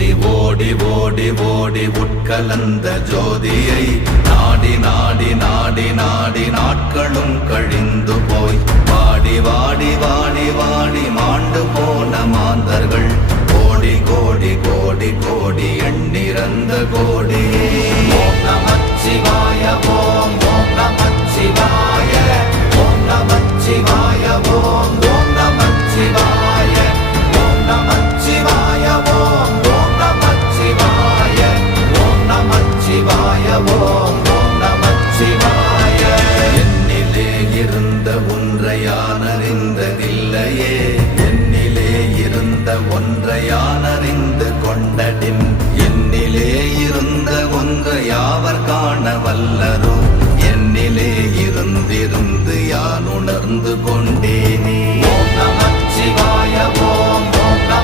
ஓடி ஓடி ஓடி ஓடி உட்கலந்த ஜோதியை நாடி நாடி நாடி நாடி நாட்களும் கழிந்து போய் வாடி வாடி வாடி வாடி மாண்டு போன மாந்தர்கள் கோடி கோடி கோடி கோடி எண்ணிறந்த கோடி. ஓம் நமச்சிவாய ஓம் ஓம் நமச்சிவாய ஓம் நமச்சிவாய ஓம் ஓம் நமச்சிவாய ஓம் நமச்சிவாய ஓம் ஓம் நமச்சிவாய ஓம் நமச்சிவாய ஓம் ஓம் நமச்சிவாய. என்னிலே இருந்த ஒன்றை யான் அறிந்ததில்லையே, என்னிலே இருந்த ஒன்றை யான் அறிந்து கொண்டடின், என்னிலே இருந்த ஒன்றை யாவர் காண வல்லரோ, என்னிலே இருந்திருந்து யான் உணர்ந்து கொண்டேனே.